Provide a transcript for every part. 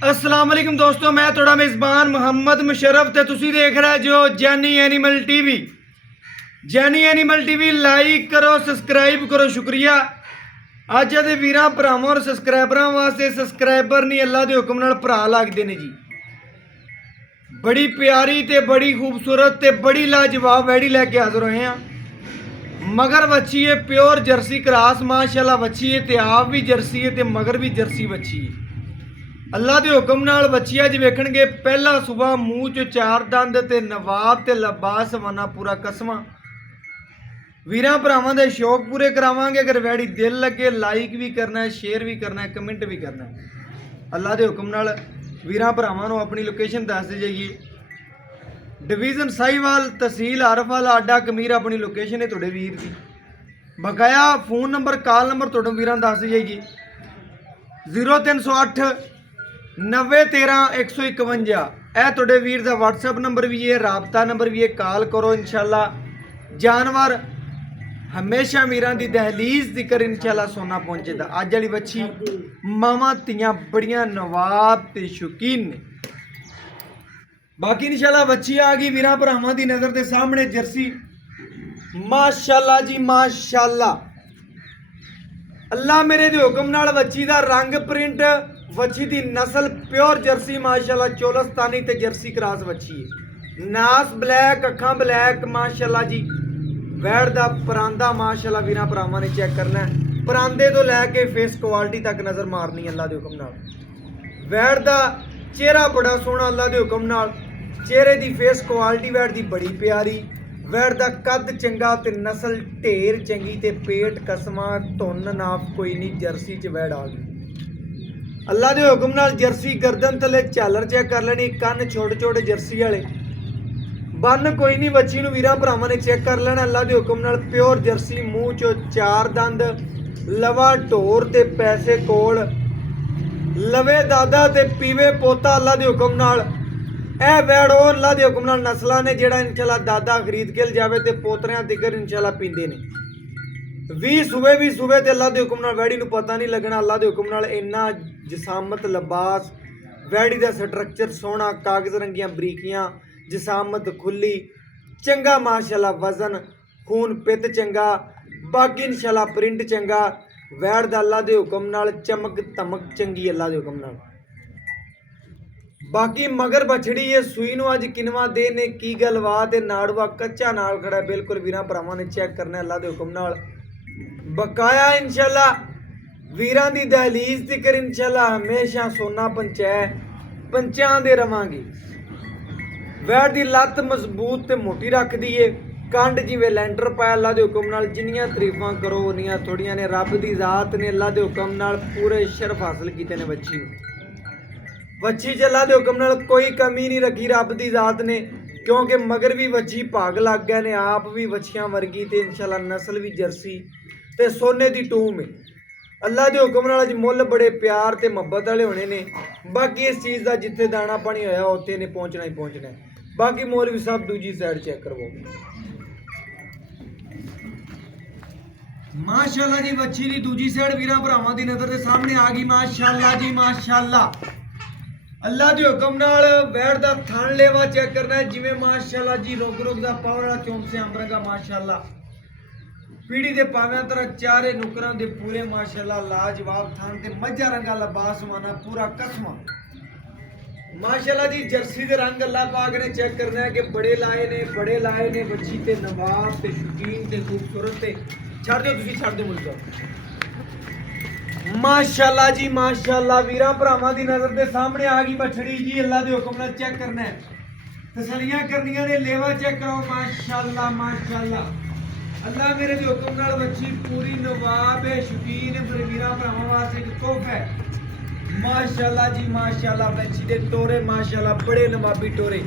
अस्सलाम वालेकुम दोस्तों, मैं थोड़ा मेज़बान मोहम्मद मुशर्रफ ते तुसी देख रहे जो Jenny Animal TV. Jenny Animal TV like करो, सब्सक्राइब करो, शुक्रिया। अज दे वीरां भरावां और सबसक्राइबरां वास्ते सब्सक्राइबर नहीं अल्लाह दे हुक्म नाल भरा लगदे ने जी। बड़ी प्यारी ते बड़ी खूबसूरत ते बड़ी लाजवाब वैड़ी लैके हाज़र होए हैं। मगर बच्ची है प्योर जर्सी क्रास माशाल्लाह बच्ची है, ते आप भी जर्सी है ते मगर भी जर्सी बच्ची है। अल्लाह के हुक्म नाल बच्ची अज वेखणगे पहला सुबह मूँह चो चार दंद ते नवाब ते लबास वाना पूरा कसमा। वीरां भरावां दे शौक पूरे करावांगे। अगर वैड़ी दिल लगे लाइक भी करना है, शेयर भी करना है, कमेंट भी करना है। अल्लाह के हुक्म नाल वीरां भरावां नूं अपनी लोकेशन दस जाइए। डिवीजन साहिवाल, तहसील हरफवाला, अड्डा कमीर अपनी लोकेशन है तुहाडे वीर दी। बकाया फोन नंबर कॉल नंबर तुहाडे वीरां दस जाइए 0308 90 13 151। यह तुहाडे वीर का व्हाट्सएप नंबर भी है, राबता नंबर भी है। कॉल करो इंशाल्लाह। जानवर हमेशा वीरां दी दहलीज तिकर इंशाल्लाह सोना पहुंचेगा। अज वाली बच्ची मावां तियां बड़ियां नवाब ते शौकीन ने। बाकी इंशाल्लाह बच्ची आ गई वीरां भरावां दी नज़र के सामने जर्सी माशाल्लाह जी माशाल्लाह। अल्लाह मेरे दे हुक्म नाल बच्ची दा रंग प्रिंट, बच्ची दी नस्ल प्योर जर्सी माशाल्लाह चोलस्तानी ते जर्सी क्रॉस बच्ची है। नास ब्लैक, अखां ब्लैक माशाल्लाह जी। वैड़ दा परांदा माशाल्लाह वीरां भरावां ने चेक करना है। परांदे तो लैके फेस क्वालिटी तक नज़र मारनी अल्लाह के हुक्म नाल। वैड़ दा चेहरा बड़ा सोहना अल्लाह के हुक्म नाल। चेहरे दी फेस क्वालिटी वैड़ दी बड़ी प्यारी। वैड़ दा कद चंगा ते नस्ल ढेर चंगी ते पेट कसमा धुन नाप कोई नहीं। जर्सी च वैड़ आ गई अल्लाह के हुक्म नाल। जर्सी गर्दन थले झालर चेक कर लेनी, कन्न छोटे छोटे जर्सी वाले। बन कोई नहीं बच्ची नूं वीरां भरावां ने चेक कर लेना अल्लाह के हुक्म नाल। प्योर जर्सी, मूँह चो चार दंद, लवा ढोर ते पैसे कोल, लवे दादा ते पीवे पोता अल्लाह के हुक्म नाल। ए वैड़ और अल्लाह के हुक्म नाल नस्लां ने जेड़ा इंशाल्लाह दादा खरीद के जावे ते पोतरियां तिकर इंशाल्लाह पींदे ने। 20 सूबे ते अल्लाह के हुक्म नाल वैड़ी नूं पता नहीं लगना। अल्लाह के हुक्म नाल इन्ना जिसामत लबास, वैड़ी दा स्ट्रक्चर सोहना, कागज रंगियां बरीकियां, जिसामत खुली चंगा माशाल्लाह। वजन खून पित चंगा, बाकी इंशाल्लाह प्रिंट चंगा। वैड़ दा अल्लाह के हुक्म नाल चमक धमक चंगी अल्लाह के हुक्म नाल। बाकी मगर बछड़ी है सूई नूं अज किनवा दे ने की गलबात है। नाड़वा कच्चा नाल खड़ा है बिल्कुल। वीरां भरावां ने चेक करना अल्लाह के हुक्म नाल। बकाया इंशाल्लाह वीरां दी दहलीज तिकर इंशाल्लाह हमेशा सोना पंचां दे रवांगे। वैड़ दी लत्त मजबूत ते मोटी रख दी है। कंड जिवें लैंटर पाया अल्लाह के हुक्म नाल। जिन्नियां तरीफां करो उन्नियां थोड़ियां ने। रब दी जात ने अल्लाह के हुक्म नाल पूरे शरफ हासिल कीते ने बच्ची नूं। बच्ची च अल्लाह के हुक्म नाल कोई कमी नहीं रखी रब दी जात ने, क्योंकि मगर भी बच्ची भाग लग गए ने। आप भी बच्चियां वर्गी ते इंशाल्लाह नस्ल भी जर्सी ते सोने दी टूम है। अल्लाह के हुक्म नाल अज मुੱਲ बड़े प्यार ते मुहब्बत वाले होने ने। बाकी इस चीज़ का जिथे दाना पानी होया उत्थे ने पहुंचना ही पहुंचना है। बाकी मौलवी साहब दूजी साइड चेक करवाओ माशाल्लाह जी। बच्ची दी दूजी साइड वीरां भरावां दी नज़र के सामने आ गई माशाल्लाह जी माशाल्लाह। अल्लाह के हुक्म नाल वैड़ दा थन लेवा चेक करना है जिवें माशाल्लाह जी। रुक रुक दा पावर वाला चौंक से अंबरंगा माशाल्लाह। पीढ़ी दे पाव्यां तरह चारे नुकरां दे पूरे माशाल्लाह लाजवाब थन ते मज्जा रंगा लबास माना पूरा कसमा माशाल्लाह जी। जर्सी दे रंग अल्लाह पाक ने चेक करना है कि बड़े लाए ने बच्ची ते नवाब ते शौकीन ते खूबसूरत ते छड़ दो तुसीं छड़ दो मुल्क माशाल्लाह जी माशाल्लाह। वीरां भरावां दी नज़र के सामने आ गई बछड़ी जी। अल्लाह के हुक्म नाल चेक करना है, तसलियां करनियां ने। लेवा चेक करो माशाल्लाह माशाल्लाह। अल्लाह मेरे दे हुक्म नाल बच्ची पूरी नवाब है, शौकीन है। मेरे वीरां भरावां वास्ते एक तोहफा है माशाल्लाह जी माशाल्लाह। बच्ची दे टोरे माशाल्लाह बड़े नवाबी टोरे।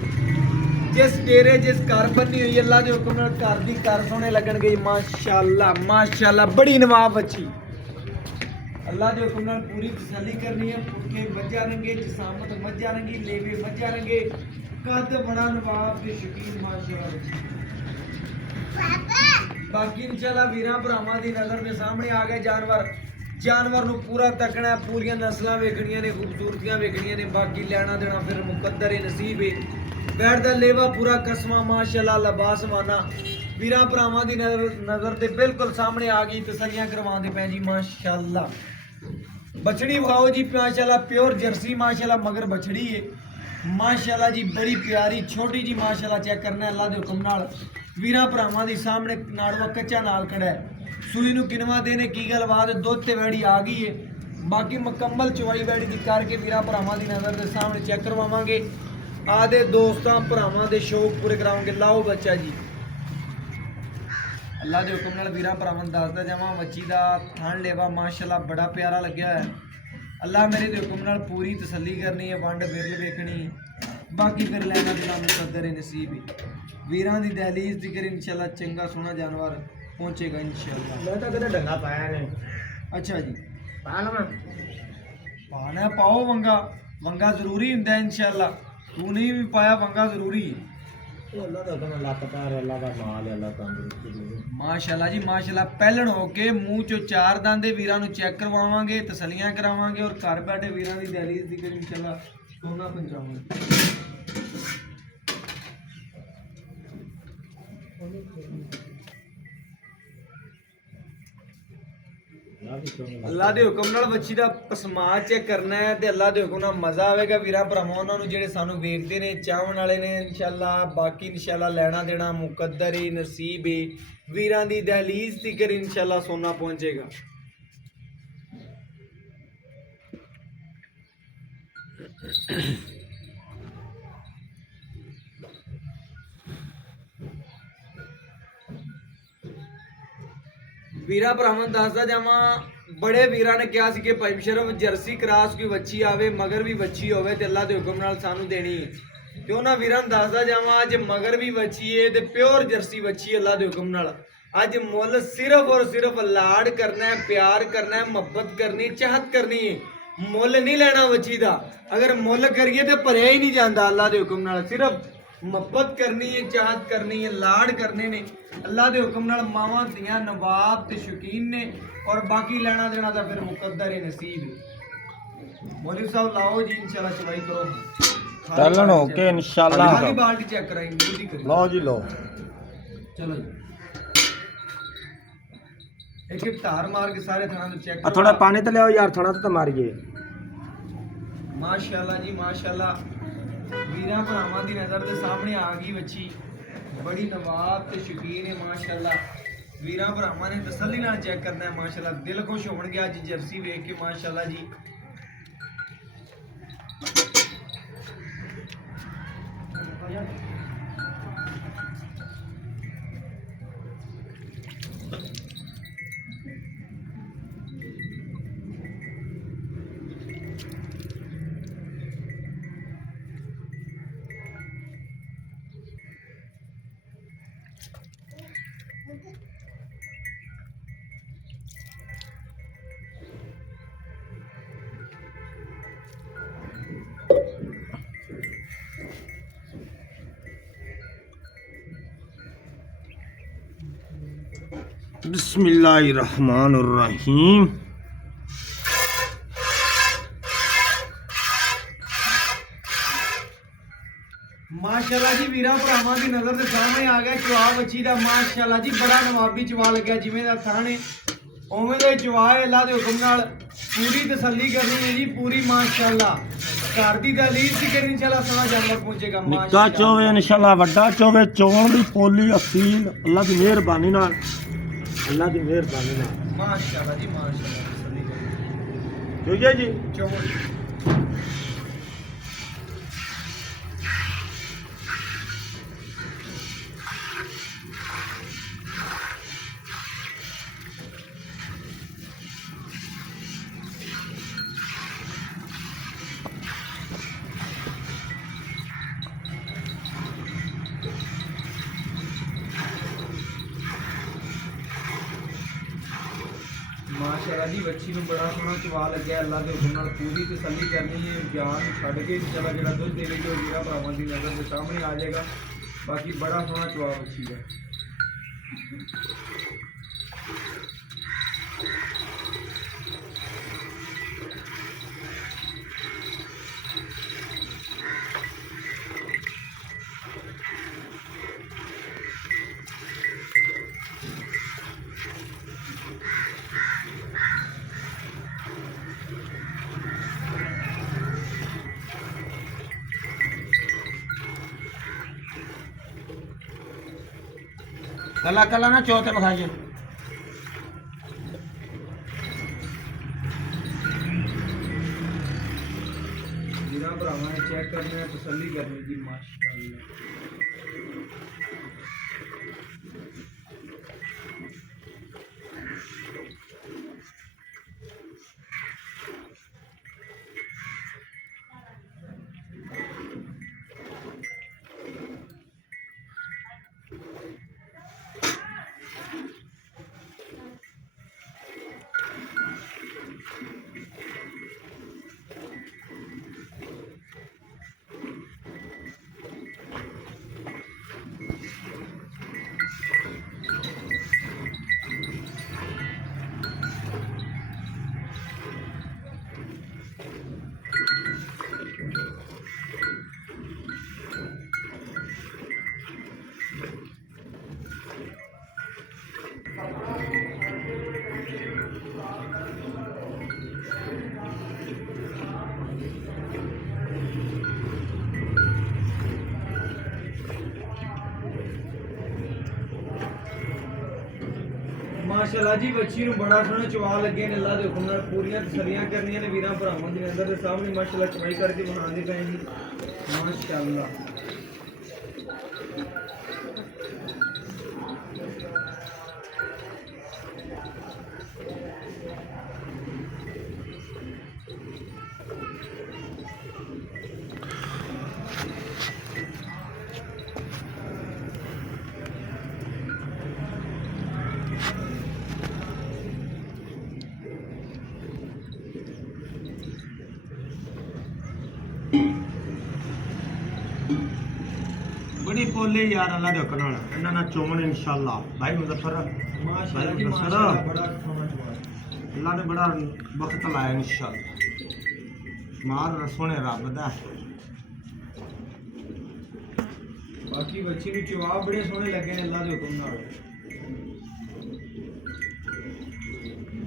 जिस डेरे जिस घर बनी हुई अल्लाह के हुक्म नाल घर दी घर सोने लगन गई माशाल्लाह माशाल्लाह। बड़ी नवाब बच्ची अल्लाह के हुक्म नाल पूरी तसल्ली करनी है। पुरखे मज्जा रंगे, जिसामत मज्जा रंगी, लेवे मज्जा रंगे, कद बड़ा नवाब के शौकीन माशाल्लाह। बाकी इंशाल्लाह वीरां भरावां दी नज़र के सामने आ गए जानवर। ਜਾਨਵਰ ਨੂੰ ਪੂਰਾ ਤੱਕਣਾ, ਪੂਰੀਆਂ ਨਸਲਾਂ ਵੇਖਣੀਆਂ ਨੇ, ਖੂਬਸੂਰਤੀਆਂ ਵੇਖਣੀਆਂ ਨੇ, ਬਾਕੀ ਲੈਣਾ ਦੇਣਾ ਫਿਰ ਮੁਕੱਦਰ ਏ ਨਸੀਬ ਏ। ਬੈਠ ਦਾ ਲੇਵਾ ਪੂਰਾ ਕਸਮਾ ਮਾਸ਼ਾਅੱਲਾ ਲਬਾਸ ਮਾਨਾ ਵੀਰਾਂ ਭਰਾਵਾਂ ਦੀ ਨਜ਼ਰ ਦੇ ਬਿਲਕੁਲ ਸਾਹਮਣੇ ਆ ਗਈ, ਤਸੱਲੀਆਂ ਕਰਵਾਉਂਦੇ ਪਏ ਜੀ ਮਾਸ਼ਾਅੱਲਾ। बछड़ी भाओ जी माशाल्लाह प्योर जर्सी माशाल्लाह मगर बछड़ी है माशाल्लाह जी, बड़ी प्यारी छोटी जी माशाल्लाह। चेक करना अल्लाह के हुक्म नाल वीरां भरावां दी सामने नाड़वा कच्चा नाल खड़ा है। सूई नूं किनवा देने की गल बात, दुध ते वैड़ी आ गई है। बाकी मुकम्मल चवाई वैड़ी दी करके वीरां भरावां दी नज़र दे सामने चेक करवावांगे। आदे दोस्तां भरावां दे शौक पूरे करावांगे। लाओ बच्चा जी, अल्लाह के हुक्म नाल वीरां भरावां दसदा जावां बच्ची दा थण लेवा माशाल्लाह बड़ा प्यारा लग्या है। अल्लाह मेरे दे हुक्म नाल पूरी तसल्ली करनी है, वंड बिरल वेखनी, बाकी फिर लैना देना मुकद्दर नसीब है। वीरां दी दहलीज दिकर इंशाल्लाह चंगा सोहना जानवर पहुंचेगा इंशाल्लाह। मैं तो कदे डंगा पाया नहीं। अच्छा जी, पाना मैं पाना पाओ वंगा, वंगा जरूरी हुंदा है इंशाल्लाह। तू नहीं भी पाया वंगा जरूरी है। अल्लाह का हुक्म, अल्लाह का प्यार है, अल्लाह का माल है, अल्लाह तंदुरुस्ती दे। माशाल्लाह जी माशाल्लाह। पहलन हो के मुंह चो चार दांदे वीरां नूं चेक करवावांगे, तसलियां करावांगे और घर बैठे वीरां दी दहलीज दी कर इंशाल्लाह सोना पहुंचावांगे। अल्लाह दे हुक्म नाल बच्ची दा पसमा चेक करना है ते अल्लाह दे हुक्म नाल मजा आवेगा। वीरां भरावां उन्हां नूं जेहड़े सानू वेखदे ने, चाहण वाले ने इंशाल्लाह। बाकी इंशाल्लाह लैना देना मुकद्दर ही नसीब है। वीरां दी दहलीज तिकर इंशाल्लाह सोना पहुंचेगा। वीरा भरावां दसदा जावां, बड़े वीरां ने कहा सी कि भाई शरफ जर्सी क्रास कोई बच्ची आवे, मगर भी बच्ची होवे ते अल्लाह दे हुक्म नाल सानू देनी है। क्यों ना वीरां दसदा जावां, अज मगर भी बच्ची है ते प्योर जर्सी बच्ची अल्लाह दे हुक्म नाल। अज मुल सिर्फ और सिर्फ लाड करना है, प्यार करना है, मोहब्बत करनी, चाहत करनी है। मुल नहीं लेना बच्ची दा। अगर मुल करिए तो भरिया ही नहीं जाता। अल्लाह दे हुक्म नाल सिर्फ मोहब्बत करनी है, चाहत करनी है, लाड करने ने। अल्लाह के हुक्म नाल मावां धीआं नवाब ते शौकीन ने और बाकी लेना देना तो फिर मुकद्दर है नसीब है। मौलवी साहब लाओ जी इंशाल्लाह चवाई करो। तलन हो के इंशाल्लाह खाली बाल्टी चेक कराएंगे, दूध ही करेंगे। लो जी लो, चलो जी, एक एक तार मार के सारे थाना तो चेक करो। थोड़ा पानी तो ले आओ यार, थोड़ा तो मारिए। माशाल्लाह जी माशाल्लाह। वीरां भरावां दी नज़र दे सामने आ गई बच्ची, बड़ी नवाब ते शौकीन है माशाल्लाह। वीरां भरावां ने तसल्ली नाल चेक करना है माशाल्लाह। दिल खुश होणगे अज जर्सी वेख के माशाल्लाह जी। बिस्मिल्लाहिर्रहमानिर्रहीम। माशाल्लाह जी वीरां भरावां दी नज़र दे सामने आ गया चवा बच्ची दा माशाल्लाह जी। बड़ा नवाबी चवा लग्या, जिवें दा थान है उवें दे चवा है। अल्लाह दे हुक्म नाल पूरी तसल्ली करनी है जी, पूरी माशाल्लाह। घर दी दहलीज दी करनी इंशाल्लाह सोना जानवर पहुंचेगा निक्का माशाल्लाह। चोवे इंशाल्लाह, वड्डा चोवे, चोण दी पोली असील, अल्लाह दी मेहरबानी नाल, अल्लाह दी मेहरबानी नाल माशाल्लाह जी माशाल्लाह। तसल्ली करनी ठीक है जी। चलो माशाल्लाह जी बच्ची नूं बड़ा सोहना चवा लग्या। अल्लाह के हुक्म नाल पूरी तसल्ली करनी है, ज्ञान छड्ड के इंशाल्लाह जेड़ा दुध देवेगी वो वीरां भरावां दी नज़र के सामने आ जाएगा। बाकी बड़ा सोहना चवा बच्ची है। कला कला ना चौथे बखाइए ਵੀਰਾਂ ਭਰਾਵਾਂ ਨੇ ਚੈੱਕ ਕਰਨੇ ਆ ਤਸੱਲੀ ਕਰਨੀ ਜੀ ਮਾਸ਼ਾਅੱਲਾ ਮਾਸ਼ਾਅੱਲਾ ਜੀ ਬੱਚੀ ਨੂੰ ਬੜਾ ਸੋਹਣਾ ਚਵਾ ਲੱਗੇ ਨੇ ਅੱਲਾ ਦੇ ਹੁਕਮ ਨਾਲ ਪੂਰੀਆਂ ਤਸੱਲੀਆਂ ਕਰਨੀਆਂ ਨੇ ਵੀਰਾਂ ਭਰਾਵਾਂ ਦੇ ਅੰਦਰ ਦੇ ਸਾਹਮਣੇ ਮਾਸ਼ਾਅੱਲਾ ਚਵਾਈ ਕਰਕੇ ਬਣਾਉਂਦੇ ਪਏ ਜੀ ਮਾਸ਼ਾਅੱਲਾ बड़ी पोले यार अल्लाह दे हुक्म नाल इन्हां नाल चोमन इंशाअल्लाह भाई मुजफ्फर माशाअल्लाह जी माशाअल्लाह बड़ा सोहना चवा अल्लाह ने बड़ा वक्त लाया इंशाअल्लाह मार सोने रब दा बाकी बच्ची ਨੂੰ ਚਵਾ ਬੜੇ ਸੋਹਣੇ ਲੱਗੇ ਨੇ ਅੱਲਾ ਦੇ ਹੁਕਮ ਨਾਲ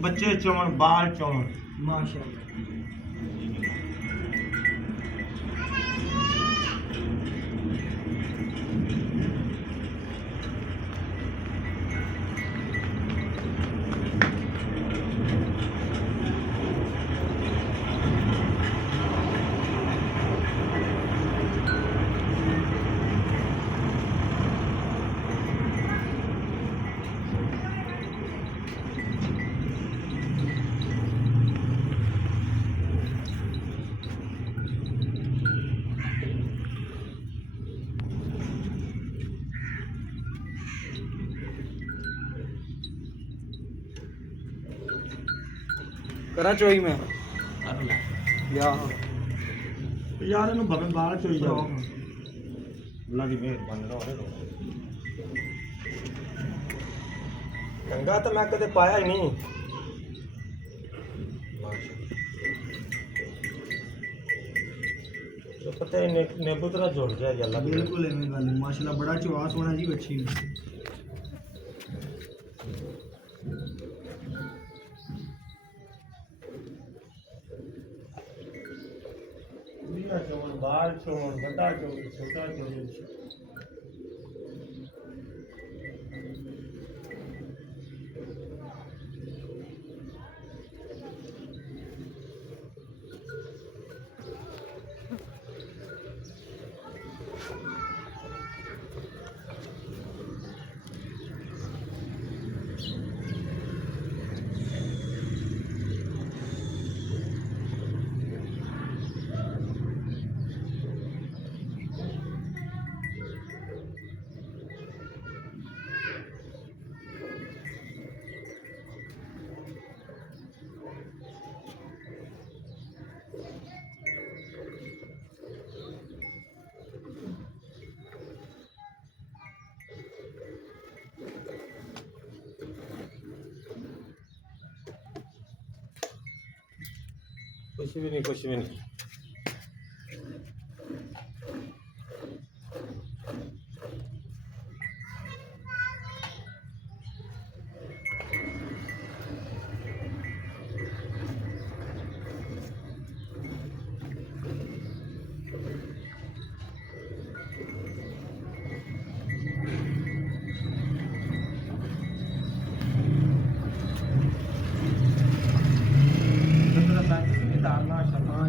बच्चे चोमन बाल चोमन माशाअल्लाह करा चोई में कर ले या यार इन्हू भवे बाल चोई जाओ अल्लाह दी मेहरबानी ना होवे चंगा तो मैं कदे पाया ही नहीं तो पता ही नेबू तरह जुड़ गया अल्लाह बिल्कुल एवें गल माशाल्लाह बड़ा चवा सोना जी बच्ची ने चोन बाल चोन बड़ा चोन छोटा चोन कुछ भी नहीं कुछ भी नहीं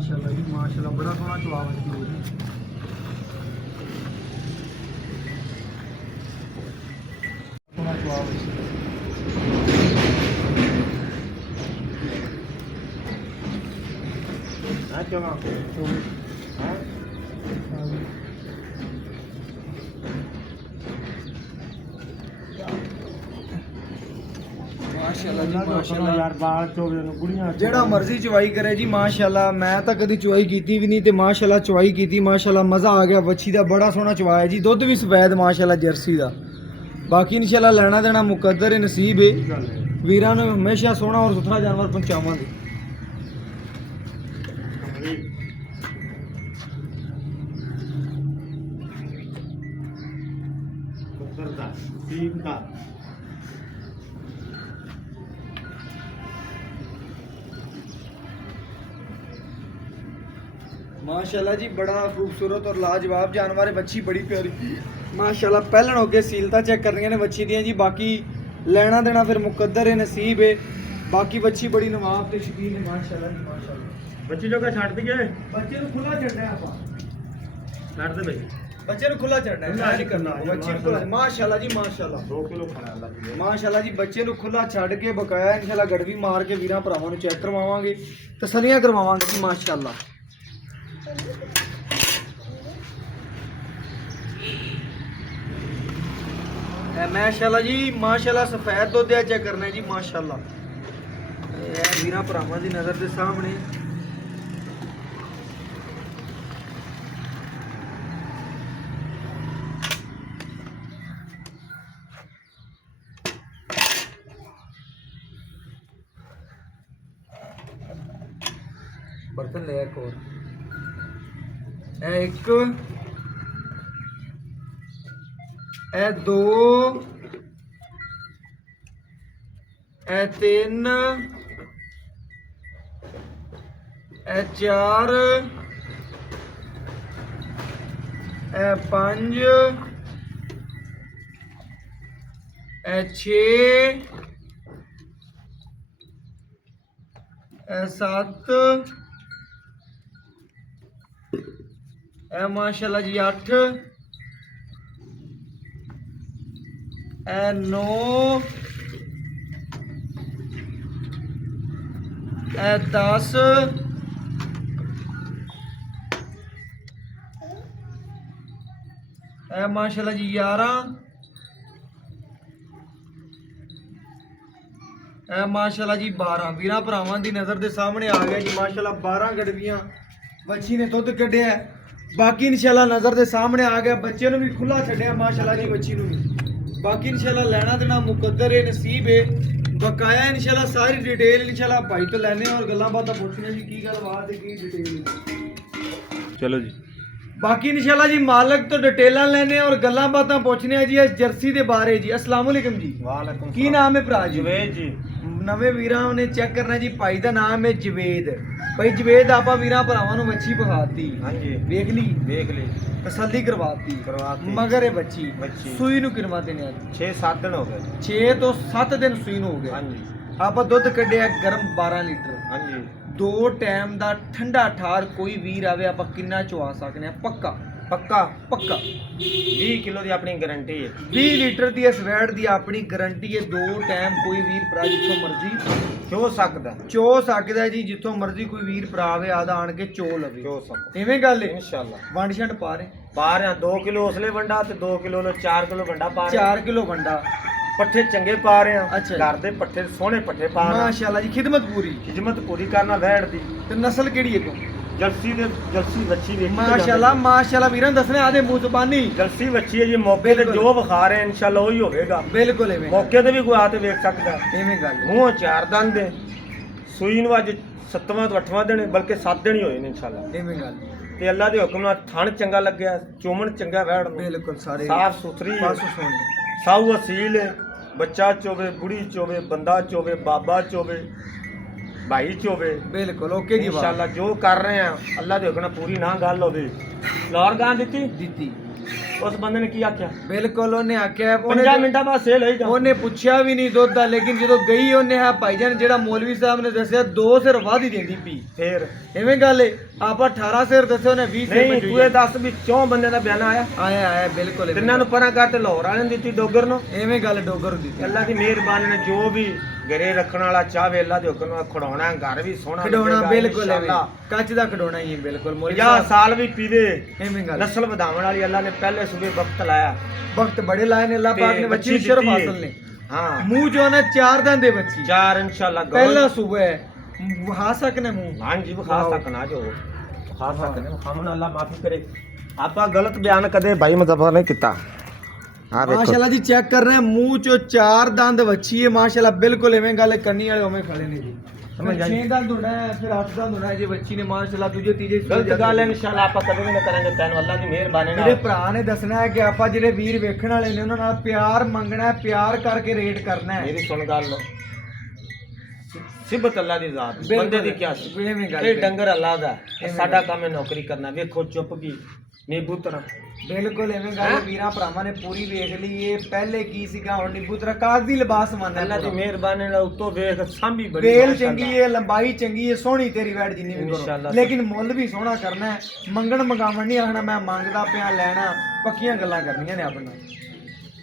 ਮਾਸ਼ਾਅੱਲਾ ਜੀ ਮਾਸ਼ਾਅੱਲਾ ਬੜਾ ਸੋਹਣਾ ਚਵਾ ਵੱਜੀ ਹੋਈ ਜੀ ਸੋਹਣਾ ਚਵਾ ਵੱਜੀ ਨਾ ਚੋਗਾ ਹਾਂ ਮਾਸ਼ਾਅੱਲਾ ਜੀ ਮਾਸ਼ਾਅੱਲਾ ਯਾਰ ਬਾਲ ਚੋਵੇ ਨੂੰ ਕੁੜੀਆਂ ਜਿਹੜਾ ਮਰਜ਼ੀ ਚਵਾਈ ਕਰੇ ਜੀ ਮਾਸ਼ਾਅੱਲਾ ਮੈਂ ਤਾਂ ਕਦੀ ਚਵਾਈ ਕੀਤੀ ਵੀ ਨਹੀਂ ਤੇ ਮਾਸ਼ਾਅੱਲਾ ਚਵਾਈ ਕੀਤੀ ਮਾਸ਼ਾਅੱਲਾ ਮਜ਼ਾ ਆ ਗਿਆ ਵੱਛੀ ਦਾ ਬੜਾ ਸੋਹਣਾ ਚਵਾਇਆ ਜੀ ਦੁੱਧ ਵੀ ਸਫੈਦ ਮਾਸ਼ਾਅੱਲਾ ਜਰਸੀ ਦਾ ਬਾਕੀ ਇਨਸ਼ਾਅੱਲਾ ਲੈਣਾ ਦੇਣਾ ਮੁਕੱਦਰ ਹੈ ਨਸੀਬ ਹੈ ਵੀਰਾਂ ਨੂੰ ਹਮੇਸ਼ਾ ਸੋਹਣਾ ਔਰ ਸੁਥਰਾ ਜਾਨਵਰ ਪਹੁੰਚਾਵਾਂਗੇ ਦਾ ਠੀਕ ਦਾ माशाल्लाह जी बड़ा खूबसूरत और लाजवाब जानवर है बच्ची बड़ी प्यारी माशाल्लाह पहलन हो के सीलता चेक करनी ने बच्ची दियां जी बाकी लेना देना फिर मुकद्दर है नसीब है बाकी बच्ची बड़ी नवाब ते शकीन है माशाल्लाह जी माशाल्लाह ਬੱਚੀ ਜੋ ਕਾ ਛੱਡ ਦਈਏ बच्चे ਨੂੰ खुला छड़ना है आपा ਛੱਡ ਦੇ ਬਈ बच्चे ਨੂੰ खुला छड़ना है खुला नहीं करना छड्डना है, बच्ची ਨੂੰ खुला माशाल्लाह जी माशाल्लाह 2 ਕਿਲੋ ਖਾਣਾ ਅੱਲਾ ਦੀ ਮਾਸ਼ਾਅੱਲਾ ਜੀ ਬੱਚੇ ਨੂੰ ਖੁੱਲਾ ਛੱਡ ਕੇ ਬਕਾਇਆ ਇਨਸ਼ਾਅੱਲਾ ਗੜਵੀ ਮਾਰ ਕੇ ਵੀਰਾਂ ਭਰਾਵਾਂ ਨੂੰ ਚੈੱਕ ਕਰਵਾਵਾਂਗੇ ਤਸੱਲੀਆਂ ਕਰਵਾਵਾਂਗੇ ਜੀ ਮਾਸ਼ਾਅੱਲਾ ਇਹ ਮਾਸ਼ਾਅੱਲਾ ਜੀ ਮਾਸ਼ਾਅੱਲਾ ਸਫੈਦ ਦੁੱਧ ਆ ਚੈੱਕ ਕਰਨਾ ਜੀ ਮਾਸ਼ਾਅੱਲਾ ਇਹ ਵੀਰਾਂ ਭਰਾਵਾਂ ਦੀ ਨਜ਼ਰ ਦੇ ਸਾਹਮਣੇ बर्तन ले एक और एक ए दो ए तीन ए चार ए पंज ए छे ए सत्त माशाल्लाह जी 8 9 10 माशाल्लाह जी 11 माशाल्लाह जी 12 ਵੀਰਾਂ ਭਰਾਵਾਂ ਦੀ ਨਜ਼ਰ ਦੇ ਸਾਹਮਣੇ ਆ ਗਿਆ ਜੀ ਮਾਸ਼ਾਅੱਲਾ 12 ਗੜਵੀਆਂ ਬੱਚੀ ਨੇ ਦੁੱਧ ਕੱਢਿਆ ਬਾਕੀ ਇਨਸ਼ਾਅੱਲਾ ਨਜ਼ਰ ਦੇ ਸਾਹਮਣੇ ਆ ਗਿਆ ਬੱਚੇ ਨੂੰ ਵੀ ਖੁੱਲਾ ਛੱਡਿਆ ਮਾਸ਼ਾਅੱਲਾ ਜੀ ਬੱਚੀ ਨੂੰ ਵੀ ਬਾਕੀ ਇਨਸ਼ਾਅੱਲਾ ਲੈਣਾ ਦੇਣਾ ਮੁਕੱਦਰ ਹੈ ਨਸੀਬ ਹੈ ਬਕਾਇਆ ਇਨਸ਼ਾਅੱਲਾ ਸਾਰੀ ਡਿਟੇਲ ਇਨਸ਼ਾਅੱਲਾ ਭਾਈ ਤੋਂ ਲੈਣੇ ਔਰ ਗੱਲਾਂ ਬਾਤਾਂ ਪੁੱਛਣੇ ਜੀ ਕੀ ਗੱਲਬਾਤ ਹੈ ਕੀ ਡਿਟੇਲ ਚਲੋ ਜੀ ਬਾਕੀ ਇਨਸ਼ਾਅੱਲਾ ਜੀ ਮਾਲਕ ਤੋਂ ਡਿਟੇਲਾਂ ਲੈਣੇ ਔਰ ਗੱਲਾਂ ਬਾਤਾਂ ਪੁੱਛਣੇ ਜੀ ਇਸ ਜਰਸੀ ਦੇ ਬਾਰੇ ਜੀ अस्सलाम वालेकुम जी ਵਾਲੇਕੁਮ ਕੀ ਨਾਮ ਹੈ ਭਰਾ ਜੀ ਜਵੇਦ ਜੀ ਨਵੇਂ ਵੀਰਾਂ ਨੇ ਚੈੱਕ ਕਰਨਾ ਜੀ ਭਾਈ ਦਾ ਨਾਮ ਹੈ ਜਵੇਦ ਭਾਈ ਜਵੇਦ ਆਪਾਂ ਵੀਰਾਂ ਭਰਾਵਾਂ ਨੂੰ ਬੱਚੀ ਵਿਖਾਤੀ ਹਾਂਜੀ ਵੇਖ ਲਈ ਤਸੱਲੀ ਕਰਵਾਤੀ ਮਗਰ ਇਹ ਬੱਚੀ ਸੂਈ ਨੂੰ ਕਿੰਨਾ ਦਿਨ ਆ 6-7 ਦਿਨ ਹੋ ਗਏ 6 ਤੋਂ 7 ਦਿਨ ਸੂਈ ਨੂੰ ਹੋ ਗਏ ਹਾਂਜੀ ਆਪਾਂ ਦੁੱਧ ਕੱਢਿਆ ਗਰਮ 12 ਲੀਟਰ ਹਾਂਜੀ ਦੋ ਟਾਈਮ ਦਾ ਠੰਡਾ ਠਾਰ ਕੋਈ ਵੀਰ ਆਵੇ ਆਪਾਂ ਕਿੰਨਾ ਚਵਾ ਸਕਨੇ ਆ ਪੱਕਾ ਪੱਕਾ 20 ਕਿਲੋ ਦੀ ਆਪਣੀ ਗਾਰੰਟੀ ਹੈ 20 ਲੀਟਰ ਦੀ ਇਸ ਵੈਟ ਦੀ ਆਪਣੀ ਗਾਰੰਟੀ ਹੈ ਦੋ ਟਾਈਮ ਕੋਈ ਵੀਰ ਭਰਾ ਜਿੱਥੋਂ ਮਰਜ਼ੀ ਚੋ ਸਕਦਾ ਸਕਦਾ ਜੀ ਜਿੱਥੋਂ ਮਰਜ਼ੀ ਕੋਈ ਵੀਰ ਭਰਾ ਆਵੇ ਆਦਾ ਆਣ ਕੇ ਚੋ ਲਵੇ ਚੋ ਸਕਦਾ ਐਵੇਂ ਗੱਲ ਹੈ ਇਨਸ਼ਾਅੱਲਾ ਵੰਡ ਛੰਡ ਪਾ ਰਹੇ ਪਾ ਰਿਆ 2 ਕਿਲੋ ਉਸਲੇ ਵੰਡਾ ਤੇ 2 ਕਿਲੋ ਨੂੰ 4 ਕਿਲੋ ਵੰਡਾ ਪਾ ਰਿਆ 4 ਕਿਲੋ ਵੰਡਾ ਪੱਠੇ ਚੰਗੇ ਪਾ ਰਿਆ ਅੱਛਾ ਜੀ। ਘਰ ਦੇ ਪੱਠੇ ਸੋਹਣੇ ਪੱਠੇ ਪਾ ਰਿਆ ਮਾਸ਼ਾਅੱਲਾ ਜੀ ਖਿਦਮਤ ਪੂਰੀ ਖਿਦਮਤ ਪੂਰੀ ਕਰਨਾ ਵੈੜ ਦੀ ਤੇ ਨਸਲ ਕਿਹੜੀ ਹੈ ਕੋ ਜਲਸੀ ਵੱਛੀ ਵੇਖੀ ਮਾਸ਼ਾਅੱਲਾ ਵੀਰਾਂ ਦੱਸਣੇ ਆਦੇ ਮੂੰਹ ਜ਼ਬਾਨੀ ਜਲਸੀ ਵੱਛੀ ਹੈ ਜੀ ਮੌਕੇ ਤੇ ਜੋ ਵਿਖਾ ਰਹੇ ਇਨਸ਼ਾਅੱਲਾ ਉਹੀ ਹੋਵੇਗਾ ਬਿਲਕੁਲ ਐਵੇਂ ਮੌਕੇ ਤੇ ਵੀ ਕੋਈ ਆ ਤੇ ਵੇਖ ਸਕਦਾ ਐਵੇਂ ਗੱਲ ਹੈ। ਮੂੰਹੋਂ 4 ਦੰਦ ਦੇ ਸੂਈ ਨੂੰ ਅੱਜ 7ਵਾਂ ਤੋਂ 8ਵਾਂ ਦਿਨ ਬਲਕਿ 7 ਦਿਨ ਹੀ ਹੋਏ ਨੇ ਇਨਸ਼ਾਅੱਲਾ ਐਵੇਂ ਗੱਲ ਤੇ ਅੱਲਾ ਦੇ ਹੁਕਮ ਨਾਲ ਥਣ ਚੰਗਾ ਲੱਗਿਆ ਚੋਮਣ ਚੰਗਾ ਵੈੜ ਨੂੰ ਬਿਲਕੁਲ ਸਾਰੇ ਸਾਫ ਸੁਥਰੀ ਬਸ ਸੋਹਣੀ ਸਾਊ ਅਸੀਲ ਹੈ ਬੱਚਾ ਚੋਵੇ ਬੁੜੀ ਚੋਵੇ ਬੰਦਾ ਚੋਵੇ ਬਾਬਾ ਚੋਵੇ ਭਾਈ ਚੋਵੇ ਬਿਲਕੁਲ ਓਕੇ ਜੀ ਇਨਸ਼ਾਅੱਲਾ ਜੋ ਕਰ ਰਹੇ ਆ ਅੱਲਾ ਦੇ ਹੁਕਮ ਨਾਲ ਪੂਰੀ ਨਾ ਗੱਲ ਹੋਵੇ ਲਾਹੌਰ ਗਾਂ ਦਿੱਤੀ ਦਿੱਤੀ ਉਸ ਬੰਦੇ ਨੇ ਕੀ ਆਖਿਆ ਬਿਲਕੁਲ ਉਹਨੇ ਆਖਿਆ 5 ਮਿੰਟਾਂ ਬਾਅਦ ਸੇਲ ਹੋਈ ਜਾ ਉਹਨੇ ਪੁੱਛਿਆ ਵੀ ਨਹੀਂ ਦੁੱਧ ਦਾ, ਲੇਕਿਨ ਜਦੋਂ ਗਈ ਉਹਨੇ ਹੈ ਭਾਈਜਾਨ ਜਿਹੜਾ ਮੌਲਵੀ ਸਾਹਿਬ ਨੇ ਦੱਸਿਆ 2 ਸਿਰ ਵੱਧ ਹੀ ਦਿੰਦੀ ਪੀ। ਫੇਰ ਐਵੇਂ ਗੱਲ ਏ, ਆਪਾਂ 18 ਸਿਰ ਦੱਸਿਆ ਉਹਨੇ 20 ਸਿਰ ਨਹੀਂ ਤੂੰ ਇਹ ਦੱਸ ਵੀ ਕਿਉਂ ਬੰਦੇ ਦਾ ਬਿਆਨ ਆਇਆ ਆਇਆ ਬਿਲਕੁਲ ਤਿੰਨਾਂ ਨੂੰ ਪਰਾਂ ਕਰ ਤੇ ਲਾਹੌਰ ਵਾਲਿਆਂ ਨੇ ਦਿੱਤੀ ਡੋਗਰ ਨੂੰ। ਐਵੇਂ ਗੱਲ ਡੋਗਰ ਹੁੰਦੀ ਸੀ। ਅੱਲਾ ਦੀ ਮਿਹਰਬਾਨੀ ਨਾਲ ਜੋ ਵੀ ਘਰੇ ਰੱਖਣ ਵਾਲਾ ਚਾਹਵੇ ਅੱਲਾ ਦੇ ਹੁਕਮ ਨਾਲ ਖੜਾਉਣਾ ਘਰ ਵੀ ਸੋਹਣਾ ਖਿਡੌਣਾ ਲੱਗੇਗਾ ਬਿਲਕੁਲ ਐਵੇਂ ਇਨਸ਼ਾਅੱਲਾ। ਕੱਚ ਦਾ ਖਿਡੌਣਾ ਹੀ ਹੈ ਬਿਲਕੁਲ ਮੌਲਵੀ 50 ਸਾਹਿਬ ਸਾਲ ਵੀ ਪੀਵੇ ਐਵੇਂ ਗੱਲ ਨਸਲ ਵਧਾਉਣ ਵਾਲੀ ਅੱਲਾ ਨੇ ਪਹਿਲੇ ਸੂਬੇ ਵਕਤ ਲਾਇਆ ਵਕਤ ਬੜੇ ਲਾਏ ਨੇ ਅੱਲਾਹ ਤੇ ਪਾਕ ਨੇ ਬੱਚੀ ਬੱਚੀ ਸ਼ਰਫ ਦਿੱਤੀ ਹੈ। ਹਾਸਲ ਨੇ ਹਾਂ ਮੂੰਹ ਜੋ ਨਾ 4 ਦੰਦ ਦੇ ਬੱਚੀ ਚਾਰ ਇਨਸ਼ਾਅੱਲਾ ਪਹਿਲਾ ਸੂਬਾ ਹੈ ਵਹਾ ਸਕਨੇ ਮੂੰਹ ਹਾਂਜੀ ਵਿਖਾ ਸਕਣਾ ਜੋ ਵਿਖਾ ਸਕਨੇ ਹਮਨ ਅੱਲਾ ਮਾਫੀ ਕਰੇ ਆਪਾਂ ਗਲਤ ਬਿਆਨ ਕਦੇ ਭਾਈ ਮੁਜ਼ੱਫਰ ਨੇ ਕੀਤਾ ਆ ਦੇਖੋ ਮਾਸ਼ਾਅੱਲਾ ਜੀ ਚੈੱਕ ਕਰ ਰਹੇ ਹਾਂ ਮੂੰਹ ਚੋਂ 4 ਦੰਦ ਵੱਛੀ ਹੈ ਮਾਸ਼ਾਅੱਲਾ ਬਿਲਕੁਲ ਐਵੇਂ ਗੱਲ ਹੈ, ਕੰਨੀ ਵਾਲੇ ਉਵੇਂ ਖੜੇ ਨੇ ਜੀ ਸਮਝ ਆਈ? 6 ਦੰਦ ਹੋਣਾ ਹੈ ਫਿਰ 8 ਦੰਦ ਹੋਣਾ ਹੈ ਜੀ ਬੱਚੀ ਨੇ ਮਾਸ਼ਾਅੱਲਾ ਦੂਜੇ ਤੀਜੇ ਗਲਤ ਗੱਲ ਹੈ ਇਨਸ਼ਾਅੱਲਾ ਆਪਾਂ ਕਦੇ ਵੀ ਨਾ ਕਰਾਂਗੇ ਤੈਨੂੰ ਅੱਲਾ ਦੀ ਮਿਹਰਬਾਨੀ ਮੇਰੇ ਨਾਲ ਭਰਾ ਨੇ ਦੱਸਣਾ ਹੈ ਕਿ ਆਪਾਂ ਜਿਹੜੇ ਵੀਰ ਵੇਖਣ ਵਾਲੇ ਨੇ ਉਹਨਾਂ ਨਾਲ ਪਿਆਰ ਮੰਗਣਾ ਹੈ, ਪਿਆਰ ਕਰਕੇ ਰੇਟ ਕਰਨਾ ਹੈ। ਮੇਰੀ ਸੁਣ ਗੱਲ ਸਿਬਤ ਅੱਲਾ ਦੀ ਜ਼ਾਤ ਬਿਲਕੁਲ। ਬੰਦੇ ਦੀ ਕਿਆ ਸੀ ਐਵੇਂ ਗੱਲ ਇਹ ਹੈ। ਡੰਗਰ ਅੱਲਾ ਦਾ ਹੈ। ਐਵੇਂ ਸਾਡਾ ਕੰਮ ਹੈ ਨੌਕਰੀ ਕਰਨਾ ਵੇਖੋ ਚੁੱਪ ਗਈ ਨੀਬੂ ਤਰ੍ਹਾਂ ਬਿਲਕੁਲ ਐਵੇਂ ਗੱਲ ਹੈ, ਵੀਰਾਂ ਭਰਾਵਾਂ ਨੇ ਪੂਰੀ ਵੇਖ ਲਈ ਇਹ ਪਹਿਲੇ ਕੀ ਸੀਗਾ ਹੁਣ ਨਿੰਬੂ ਤਰਾ ਕਾਗਜ਼ੀ ਲਿਬਾਸ ਮੰਨਣਾ ਅੱਲਾ ਦੀ ਮਿਹਰਬਾਨੀ ਨਾਲ ਉੱਤੋਂ ਵੇਖ ਸਾਂਭੀ ਬੜੀ ਵੇਲ ਮਾਸ਼ਾਅੱਲਾ। ਚੰਗੀ ਹੈ, ਲੰਬਾਈ ਚੰਗੀ ਹੈ, ਸੋਹਣੀ ਤੇਰੀ ਵੈਟ ਜਿੰਨੀ ਵੀ ਇਨਸ਼ਾਅੱਲਾ। ਕਰੋ, ਲੇਕਿਨ ਮੁੱਲ ਵੀ ਸੋਹਣਾ ਕਰਨਾ ਹੈ। ਮੰਗਣ ਮੰਗਾਵਣ ਨਹੀਂ ਆਖਣਾ ਮੈਂ ਮੰਗਦਾ ਪਿਆ ਲੈਣਾ, ਪੱਕੀਆਂ ਗੱਲਾਂ ਕਰਨੀਆਂ ਨੇ ਆਪਣਾ।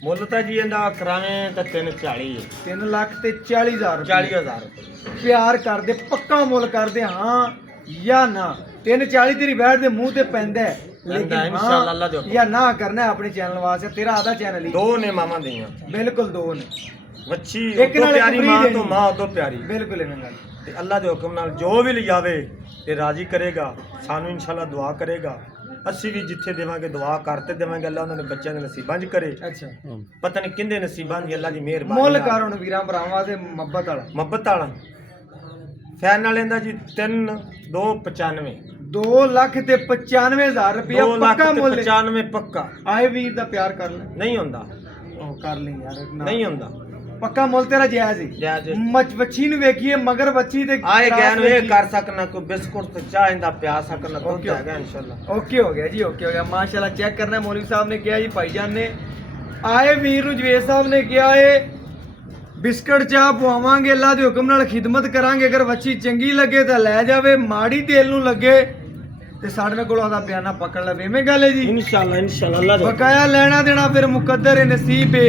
ਮੁੱਲ ਤਾਂ ਜੀ ਇਹਦਾ ਕਰਾਵੇਂ ਤਾਂ 340 ਹੈ 3 ਲੱਖ ਤੇ 40,000 ਰੁਪਏ 40000 ਰੁਪਏ ਪਿਆਰ ਕਰਦੇ, ਪੱਕਾ ਮੁੱਲ ਕਰਦੇ ਹਾਂ ਜਾਂ ਨਾ। 340 ਤੇਰੀ ਵੈਟ ਦੇ ਮੂੰਹ ਤੇ ਪੈਂਦਾ ਹੈ, ਲੇਕਿਨ ਪੈਂਦਾ ਹੈ, ਇਨਸ਼ਾਅੱਲਾ ਅੱਲਾ ਦੇ ਹਾਂ ਹੁਕਮ। ਜਾਂ ਨਾ ਕਰਨਾ ਹੈ ਆਪਣੇ ਚੈਨਲ ਵਾਸਤੇ। ਤੇਰਾ ਆਦਾ ਚੈਨਲ ਹੀ ਦੋ ਨੇ ਮਾਮਾ ਦੀਆਂ ਬਿਲਕੁਲ 2 ਨੇ, ਵੱਛੀ ਇੱਕ ਉਦੋਂ ਨਾਲ ਇੱਕ ਪਿਆਰੀ free ਮਾਂ ਦੇਣੀ। ਤੋਂ ਮਾਂ ਉਦੋਂ ਪਿਆਰੀ ਬਿਲਕੁਲ ਐਵੇਂ ਗੱਲ। ਤੇ ਅੱਲਾ ਦੇ ਹੁਕਮ ਨਾਲ ਜੋ ਵੀ ਲਿਜਾਵੇ ਤੇ ਰਾਜ਼ੀ ਕਰੇਗਾ, ਸਾਨੂੰ ਇਨਸ਼ਾਅੱਲਾ ਦੁਆ ਕਰੇਗਾ। ਅਸੀਂ ਵੀ ਜਿੱਥੇ ਦੇਵਾਂਗੇ ਦੁਆ ਕਰਤੇ ਦੇਵਾਂਗੇ, ਅੱਲਾ ਉਹਨਾਂ ਦੇ ਬੱਚਿਆਂ ਦੇ ਨਸੀਬਾਂ 'ਚ ਕਰੇ। ਅੱਛਾ ਪਤਾ ਨਹੀਂ ਕਿੰਦੇ ਨਸੀਬਾਂ ਦੀ ਅੱਲਾ ਦੀ ਮਿਹਰਬਾਨੀ ਮੁੱਲ ਨਾਲ। ਕਰ ਹੁਣ ਵੀਰਾਂ ਭਰਾਵਾਂ ਦੇ ਮੁਹੱਬਤ ਵਾਲਾ ਮੁਹੱਬਤ ਵਾਲਾ ਫੈਨ ਵਾਲਿਆਂ ਦਾ ਜੀ 2 2 ਲੱਖ ਤੇ 95,000 ਰੁਪਇਆ ਲੱਖ ਪੱਕਾ ਤੇ ਮੁੱਲ ਹੈ। 95 ਪੱਕਾ ਆਏ ਵੀਰ ਦਾ ਪਿਆਰ ਕਰ ਲੈ, ਨਹੀਂ ਹੁੰਦਾ ਉਹ ਕਰ ਲਈ ਯਾਰ ਨਾ। ਨਹੀਂ ਹੁੰਦਾ ਪੱਕਾ ਮੁੱਲ ਤੇਰਾ ਜਾਇਜ਼ ਹੀ। ਜਾਇਜ਼ ਹੈ। ਵੱਛੀ ਨੂੰ ਵੇਖੀਏ ਮਗਰ ਵੱਛੀ ਤੇ ਆਏ ਕਰਾਸ ਗੈਨ ਇਹ ਵੇਖੀਏ। ਕਰ ਸਕਣਾ ਕੋਈ ਬਿਸਕੁਟ ਤੇ ਚਾਹ ਇੰਦਾ ਪਿਆ ਸਕਣਾ ਦੁੱਧ Okay, ਹੈਗਾ ਇਨਸ਼ਾਅੱਲਾ। ਓਕੇ ਹੋ ਗਿਆ ਜੀ, ਓਕੇ ਹੋ ਗਿਆ ਮਾਸ਼ਾਅੱਲਾ। ਚੈੱਕ ਕਰਨਾ ਮੌਲਵੀ ਸਾਹਿਬ ਨੇ ਕਿਹਾ ਜੀ, ਭਾਈਜਾਨ ਨੇ ਆਏ ਵੀਰ ਨੂੰ ਜਵੇਦ ਸਾਹਿਬ ਨੇ ਕਿਹਾ ਏ ਬਿਸਕਟ ਚਾਹ ਪਵਾਵਾਂਗੇ, ਅੱਲਾ ਦੇ ਹੁਕਮ ਨਾਲ ਖਿਦਮਤ ਕਰਾਂਗੇ। ਅਗਰ ਵੱਛੀ ਚੰਗੀ ਲੱਗੇ ਤਾਂ ਲੈ ਜਾਵੇ, ਮਾੜੀ ਤੇਲ ਨੂੰ ਲੱਗੇ ਤੇ ਸਾਡੇ ਕੋਲ ਆਦਾ ਬਿਆਨਾ ਪਕੜ ਲਵੇ। ਐਵੇਂ ਗੱਲ ਹੈ ਜੀ, ਇਨਸ਼ਾਅੱਲਾ ਅੱਲਾ ਦੇ ਬਕਾਇਆ ਲੈਣਾ ਦੇਣਾ ਫਿਰ ਮੁਕੱਦਰ ਹੈ, ਨਸੀਬ ਹੈ।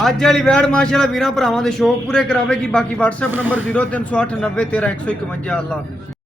ਅੱਜ ਵਾਲੀ ਵੈੜ ਮਾਸ਼ਾਅੱਲਾ ਵੀਰਾਂ ਭਰਾਵਾਂ ਦੇ ਸ਼ੌਕ ਪੂਰੇ ਕਰਾਵੇਗੀ। ਬਾਕੀ WhatsApp ਨੰਬਰ 0308901351। ਅੱਲਾ ਹਾਫਿਜ਼।